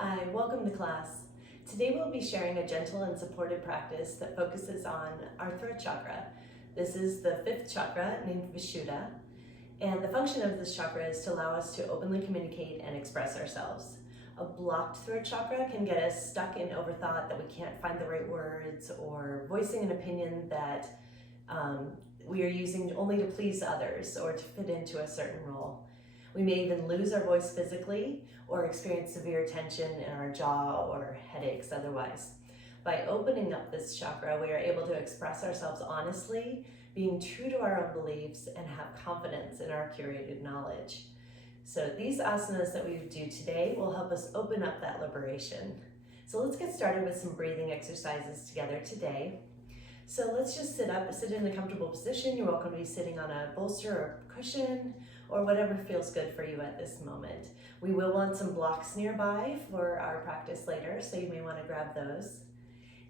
Hi, welcome to class. Today we'll be sharing a gentle and supported practice that focuses on our throat chakra. This is the fifth chakra named Vishuddha, and the function of this chakra is to allow us to openly communicate and express ourselves. A blocked throat chakra can get us stuck in overthought that we can't find the right words, or voicing an opinion that we are using only to please others or to fit into a certain role. We may even lose our voice physically or experience severe tension in our jaw or headaches otherwise. By opening up this chakra, we are able to express ourselves honestly, being true to our own beliefs, and have confidence in our curated knowledge. So these asanas that we do today will help us open up that liberation. So let's get started with some breathing exercises together today. So let's just sit up, sit in a comfortable position. You're welcome to be sitting on a bolster or cushion or whatever feels good for you at this moment. We will want some blocks nearby for our practice later, so you may want to grab those.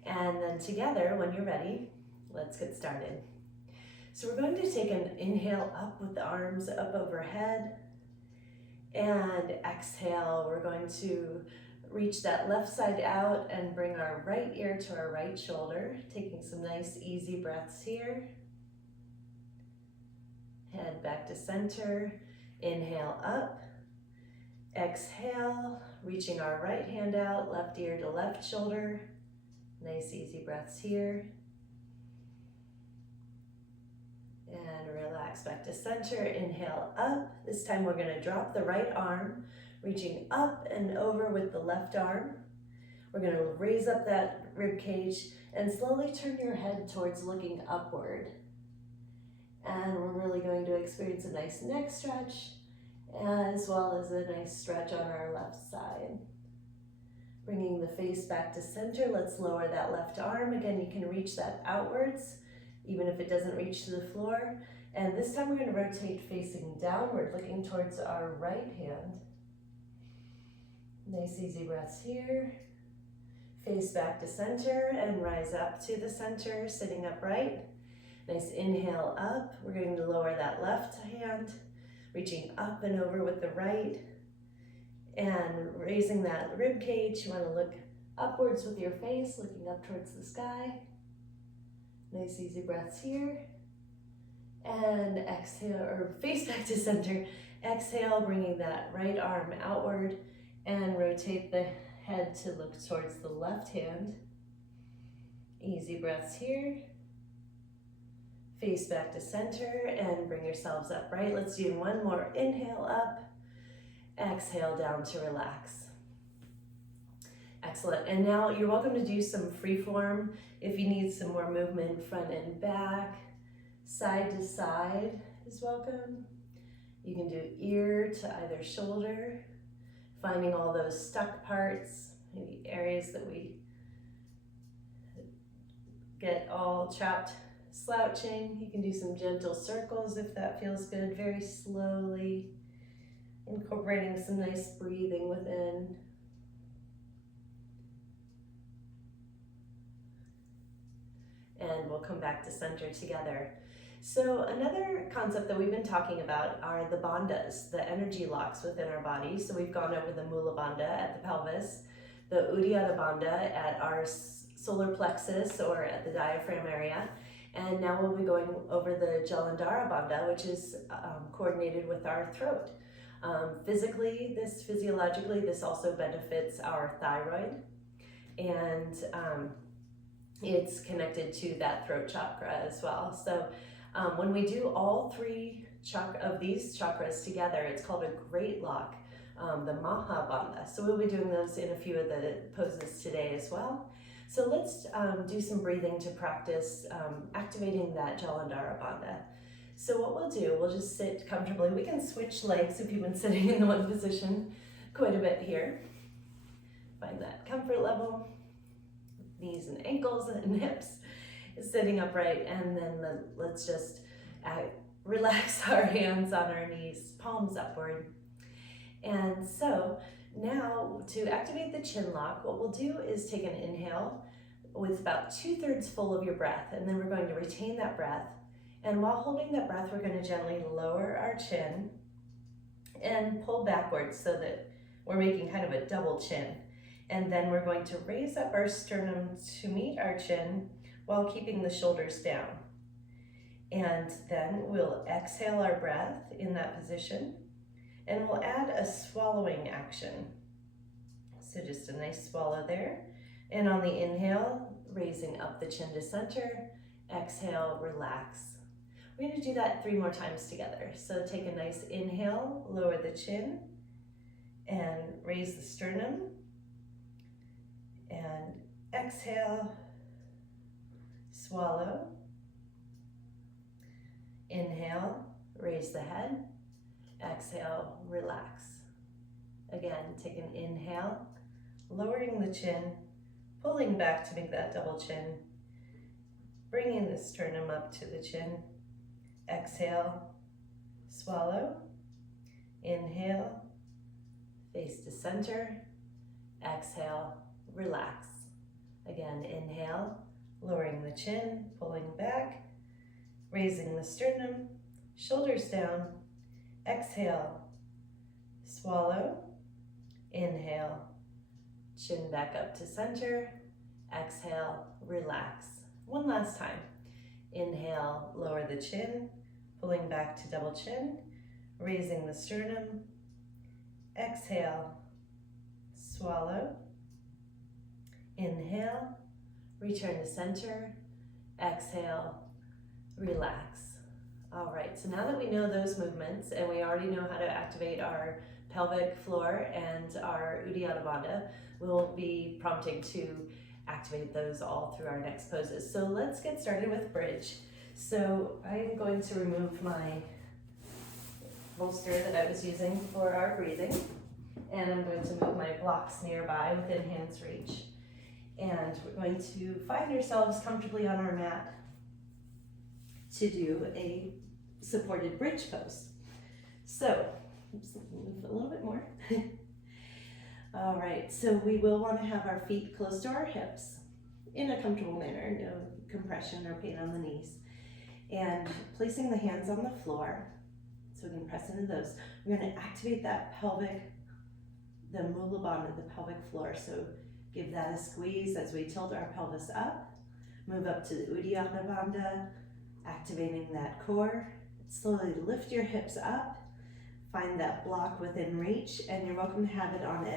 And then together, when you're ready, let's get started. So we're going to take an inhale up with the arms up overhead, and exhale, we're going to reach that left side out and bring our right ear to our right shoulder, taking some nice easy breaths here. Head back to center, inhale up, exhale, reaching our right hand out, left ear to left shoulder. Nice easy breaths here. And relax back to center, inhale up. This time we're gonna drop the right arm, reaching up and over with the left arm. We're gonna raise up that rib cage and slowly turn your head towards looking upward. And we're really going to experience a nice neck stretch, as well as a nice stretch on our left side. Bringing the face back to center, let's lower that left arm. Again, you can reach that outwards, even if it doesn't reach to the floor. And this time we're going to rotate facing downward, looking towards our right hand. Nice easy breaths here. Face back to center and rise up to the center, sitting upright. Nice inhale up. We're going to lower that left hand, reaching up and over with the right, and raising that rib cage. You want to look upwards with your face, looking up towards the sky. Nice easy breaths here. And exhale, or face back to center. Exhale, bringing that right arm outward, and rotate the head to look towards the left hand. Easy breaths here. Face back to center and bring yourselves upright. Let's do one more. Inhale up, exhale down to relax. Excellent. And now you're welcome to do some free form. If you need some more movement, front and back, side to side is welcome. You can do ear to either shoulder, finding all those stuck parts, maybe areas that we get all trapped. Slouching, you can do some gentle circles if that feels good, very slowly, incorporating some nice breathing within. And we'll come back to center together. So another concept that we've been talking about are the bandhas, the energy locks within our body. So we've gone over the Mula Bandha at the pelvis, the Uddiyana Bandha at our solar plexus or at the diaphragm area. And now we'll be going over the Jalandhara Bandha, which is coordinated with our throat. Physiologically, this also benefits our thyroid, and it's connected to that throat chakra as well. So when we do all three of these chakras together, it's called a great lock, the Maha Bandha. So we'll be doing those in a few of the poses today as well. So let's do some breathing to practice activating that Jalandhara Bandha. So what we'll do, we'll just sit comfortably. We can switch legs if you've been sitting in the one position quite a bit here. Find that comfort level, knees and ankles and hips, sitting upright, and then let's just relax our hands on our knees, palms upward. And so now, to activate the chin lock, what we'll do is take an inhale with about 2/3 full of your breath, and then we're going to retain that breath. And while holding that breath, we're going to gently lower our chin and pull backwards so that we're making kind of a double chin. And then we're going to raise up our sternum to meet our chin while keeping the shoulders down. And then we'll exhale our breath in that position, and we'll add a swallowing action. So just a nice swallow there. And on the inhale, raising up the chin to center, exhale, relax. We're going to do that 3 more times together. So take a nice inhale, lower the chin, and raise the sternum. And exhale, swallow. Inhale, raise the head. Exhale, relax. Again, take an inhale, lowering the chin, pulling back to make that double chin, bringing the sternum up to the chin. Exhale, swallow. Inhale, face to center. Exhale, relax. Again, inhale, lowering the chin, pulling back, raising the sternum, shoulders down. Exhale, swallow. Inhale, chin back up to center. Exhale, relax. One last time. Inhale, lower the chin, pulling back to double chin, raising the sternum. Exhale, swallow. Inhale, return to center. Exhale, relax. All right, so now that we know those movements and we already know how to activate our pelvic floor and our Uddiyana Bandha, we'll be prompting to activate those all through our next poses. So let's get started with bridge. So I'm going to remove my bolster that I was using for our breathing, and I'm going to move my blocks nearby within hand's reach. And we're going to find ourselves comfortably on our mat to do a supported bridge pose. So, oops, let me move a little bit more. All right, so we will want to have our feet close to our hips in a comfortable manner, no compression or pain on the knees. And placing the hands on the floor, so we can press into those. We're going to activate that pelvic, the Mula Bandha, the pelvic floor. So give that a squeeze as we tilt our pelvis up, move up to the Uddiyana Bandha, activating that core. Slowly lift your hips up, find that block within reach, and you're welcome to have it on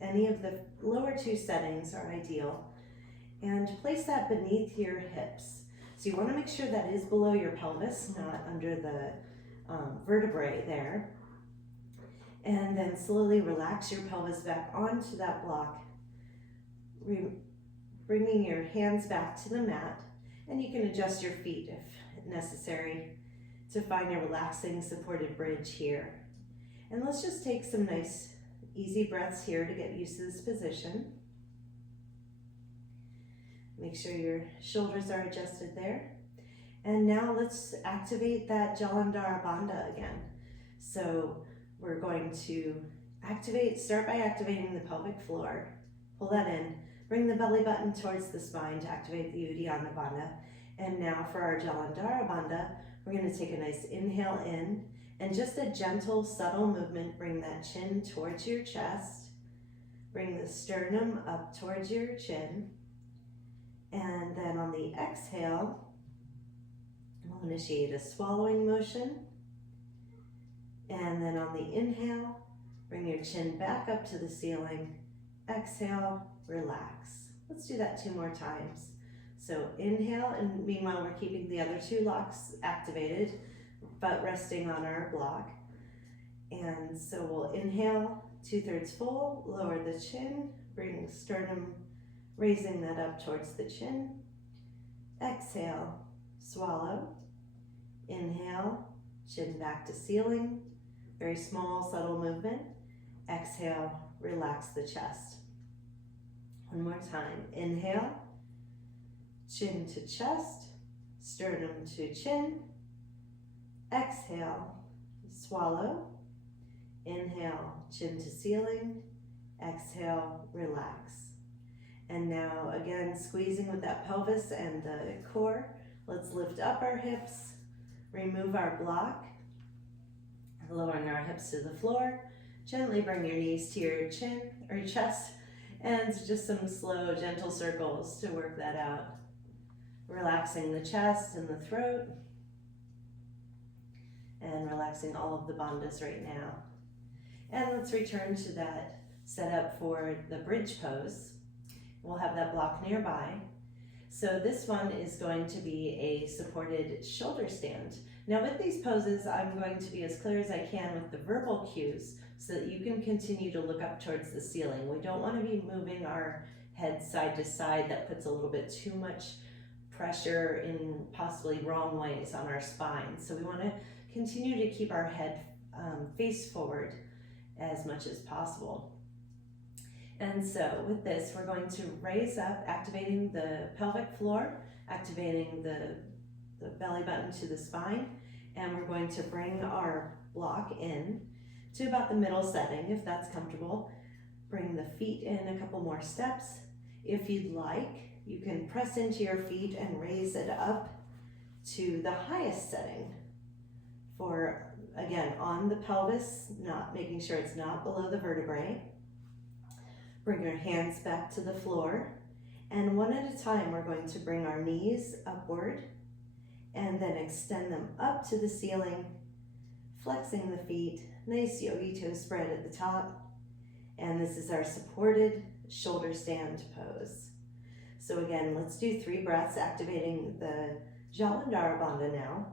any of the lower 2 settings are ideal. And place that beneath your hips. So you want to make sure that is below your pelvis, not under the vertebrae there. And then slowly relax your pelvis back onto that block, bringing your hands back to the mat, and you can adjust your feet if necessary to find a relaxing supported bridge here. And let's just take some nice easy breaths here to get used to this position. Make sure your shoulders are adjusted there. And now let's activate that Jalandhara Bandha again. So we're going to start by activating the pelvic floor. Pull that in, bring the belly button towards the spine to activate the Uddiyana Bandha. And now for our Jalandhara Bandha, we're going to take a nice inhale in, and just a gentle, subtle movement, bring that chin towards your chest, bring the sternum up towards your chin, and then on the exhale, we'll initiate a swallowing motion, and then on the inhale, bring your chin back up to the ceiling, exhale, relax. Let's do that 2 more times. So inhale, and meanwhile we're keeping the other 2 locks activated, but resting on our block. And so we'll inhale, 2/3 full, lower the chin, bring sternum, raising that up towards the chin. Exhale, swallow. Inhale, chin back to ceiling. Very small, subtle movement. Exhale, relax the chest. One more time. Inhale, chin to chest, sternum to chin. Exhale, swallow. Inhale, chin to ceiling. Exhale, relax. And now again, squeezing with that pelvis and the core. Let's lift up our hips, remove our block, lowering our hips to the floor. Gently bring your knees to your chin or your chest, And just some slow, gentle circles to work that out. Relaxing the chest and the throat. And relaxing all of the bandhas right now. And let's return to that setup for the bridge pose. We'll have that block nearby. So this one is going to be a supported shoulder stand. Now with these poses, I'm going to be as clear as I can with the verbal cues so that you can continue to look up towards the ceiling. We don't want to be moving our head side to side. That puts a little bit too much pressure in possibly wrong ways on our spine. So we want to continue to keep our head face forward as much as possible. And so with this, we're going to raise up, activating the pelvic floor, activating the belly button to the spine, and we're going to bring our block in to about the middle setting, if that's comfortable. Bring the feet in a couple more steps. If you'd like, you can press into your feet and raise it up to the highest setting for, again, on the pelvis, not making sure it's not below the vertebrae. Bring your hands back to the floor, and one at a time we're going to bring our knees upward and then extend them up to the ceiling, flexing the feet, nice yogi toe spread at the top. And this is our supported shoulder stand pose. So again, let's do 3 breaths, activating the Jalandhara Bandha now.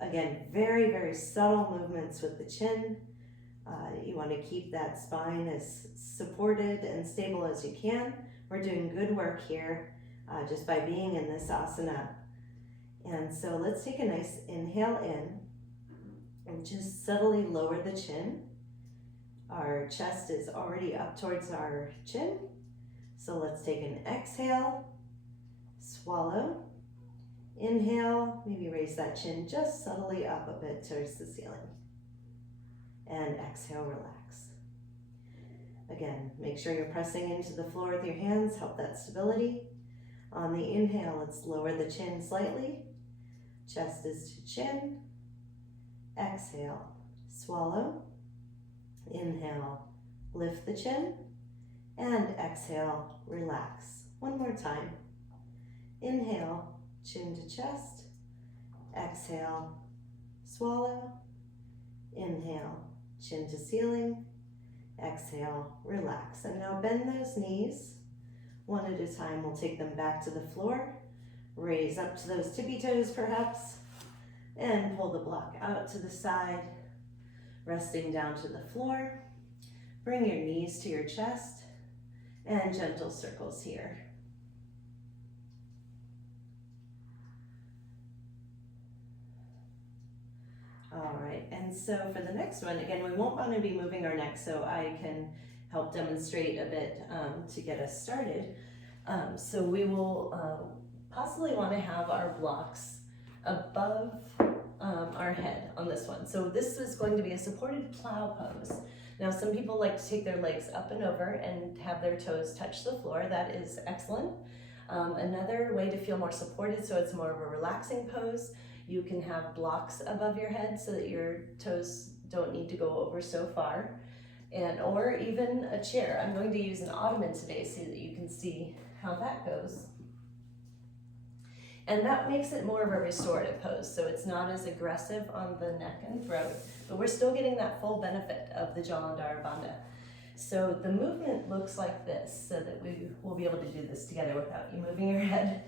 Again, very, very subtle movements with the chin. You want to keep that spine as supported and stable as you can. We're doing good work here just by being in this asana. And so let's take a nice inhale in and just subtly lower the chin. Our chest is already up towards our chin. So let's take an exhale, swallow, inhale, maybe raise that chin just subtly up a bit towards the ceiling. And exhale, relax. Again, make sure you're pressing into the floor with your hands, help that stability. On the inhale, let's lower the chin slightly. Chest is to chin. Exhale, swallow. Inhale, lift the chin. And exhale, relax. One more time. Inhale, chin to chest. Exhale, swallow. Inhale, chin to ceiling. Exhale, relax. And now bend those knees. One at a time, we'll take them back to the floor. Raise up to those tippy toes perhaps. And pull the block out to the side. Resting down to the floor. Bring your knees to your chest. And gentle circles here. All right, and so for the next one, again, we won't want to be moving our neck, so I can help demonstrate a bit to get us started. So we will possibly want to have our blocks above our head on this one. So this is going to be a supported plow pose. Now, some people like to take their legs up and over and have their toes touch the floor. That is excellent. Another way to feel more supported, so it's more of a relaxing pose, you can have blocks above your head so that your toes don't need to go over so far, or even a chair. I'm going to use an ottoman today so that you can see how that goes. And that makes it more of a restorative pose, so it's not as aggressive on the neck and throat, but we're still getting that full benefit of the Jalandhara Bandha. So the movement looks like this, so that we will be able to do this together without you moving your head.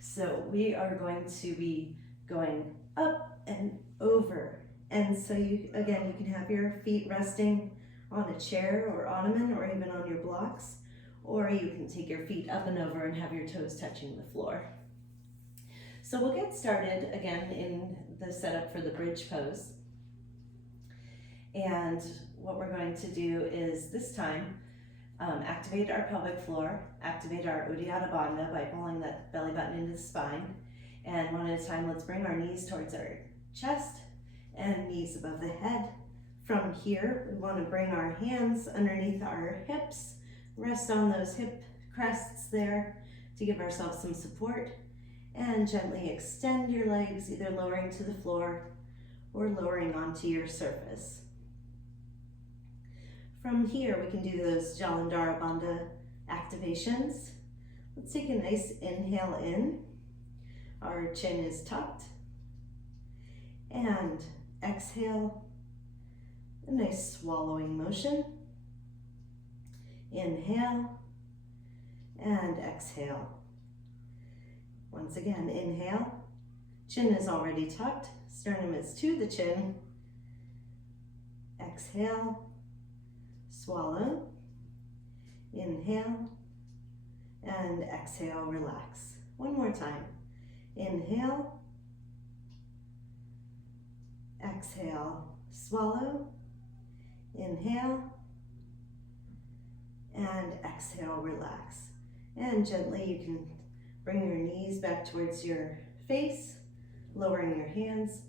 So we are going to be going up and over. And so you can have your feet resting on a chair or ottoman or even on your blocks, or you can take your feet up and over and have your toes touching the floor. So we'll get started again in the setup for the bridge pose. And what we're going to do is this time activate our pelvic floor, activate our Uddiyana Bandha by pulling that belly button into the spine. And one at a time, let's bring our knees towards our chest and knees above the head. From here, we want to bring our hands underneath our hips, rest on those hip crests there to give ourselves some support, and gently extend your legs, either lowering to the floor or lowering onto your surface. From here, we can do those Jalandhara Bandha activations. Let's take a nice inhale in. Our chin is tucked. And exhale, a nice swallowing motion. Inhale and exhale. Once again, inhale. Chin is already tucked. Sternum is to the chin. Exhale, swallow. Inhale and exhale, relax. One more time. Inhale, exhale, swallow. Inhale and exhale, relax. And gently you can bring your knees back towards your face, lowering your hands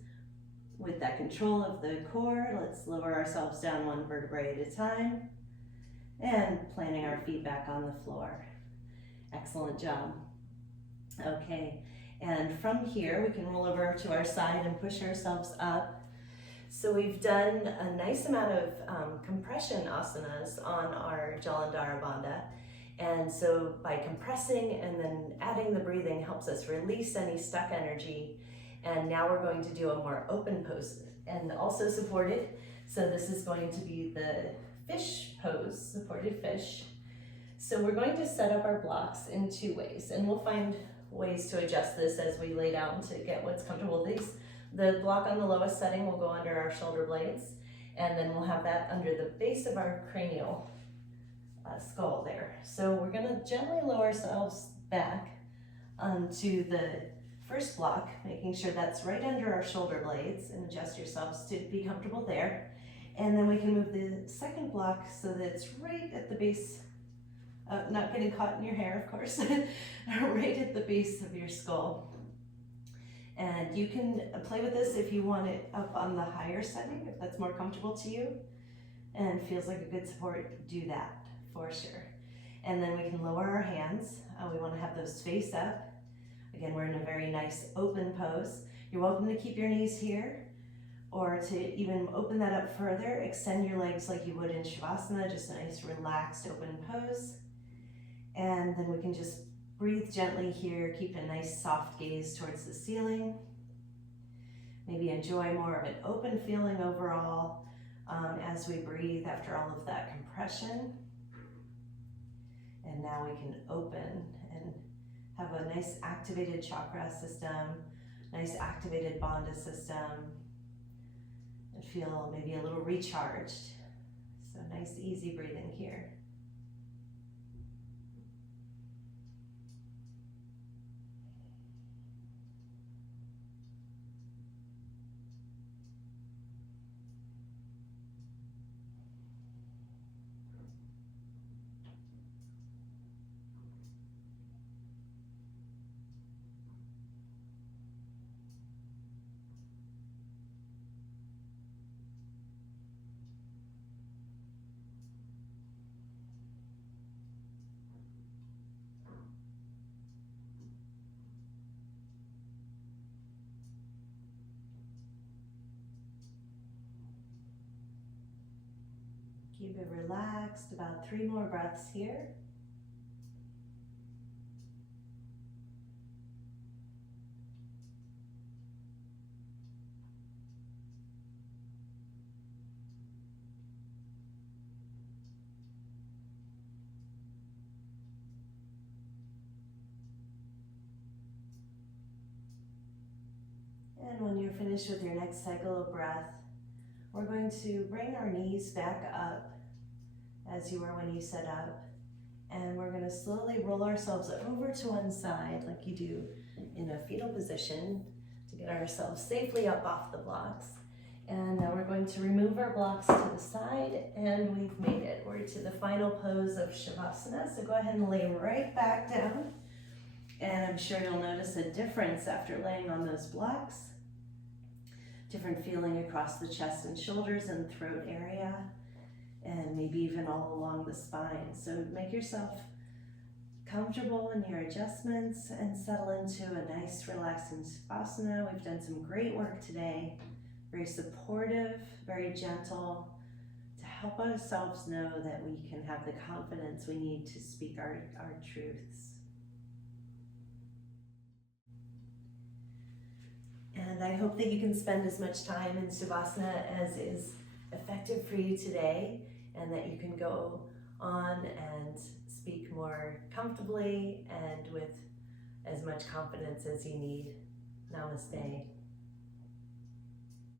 with that control of the core. Let's lower ourselves down one vertebrae at a time and planting our feet back on the floor. Excellent job. Okay, and from here we can roll over to our side and push ourselves up. So we've done a nice amount of compression asanas on our Jalandhara Bandha. And so by compressing and then adding the breathing helps us release any stuck energy. And now we're going to do a more open pose and also supported. So this is going to be the fish pose, supported fish. So we're going to set up our blocks in two ways, and we'll find ways to adjust this as we lay down to get what's comfortable. The block on the lowest setting will go under our shoulder blades, and then we'll have that under the base of our cranial skull there. So we're gonna gently lower ourselves back onto the first block, making sure that's right under our shoulder blades, and adjust yourselves to be comfortable there. And then we can move the second block so that it's right at the base, not getting caught in your hair, of course, right at the base of your skull. And you can play with this if you want it up on the higher setting, if that's more comfortable to you and feels like a good support, do that for sure. And then we can lower our hands. We want to have those face up. Again, we're in a very nice open pose. You're welcome to keep your knees here, or to even open that up further, extend your legs like you would in Shavasana, just a nice relaxed open pose. And then we can just breathe gently here, keep a nice soft gaze towards the ceiling. Maybe enjoy more of an open feeling overall as we breathe after all of that compression. And now we can open and have a nice activated chakra system, nice activated bandha system, and feel maybe a little recharged. So nice easy breathing here. Keep it relaxed, about 3 more breaths here. And when you're finished with your next cycle of breath, we're going to bring our knees back up as you were when you sat up. And we're going to slowly roll ourselves over to one side like you do in a fetal position to get ourselves safely up off the blocks. And now we're going to remove our blocks to the side, and we've made it. We're to the final pose of Shavasana. So go ahead and lay right back down. And I'm sure you'll notice a difference after laying on those blocks. Different feeling across the chest and shoulders and throat area, and maybe even all along the spine. So make yourself comfortable in your adjustments and settle into a nice relaxing Savasana. We've done some great work today. Very supportive, very gentle, to help ourselves know that we can have the confidence we need to speak our truths. And I hope that you can spend as much time in Savasana as is effective for you today, and that you can go on and speak more comfortably and with as much confidence as you need. Namaste.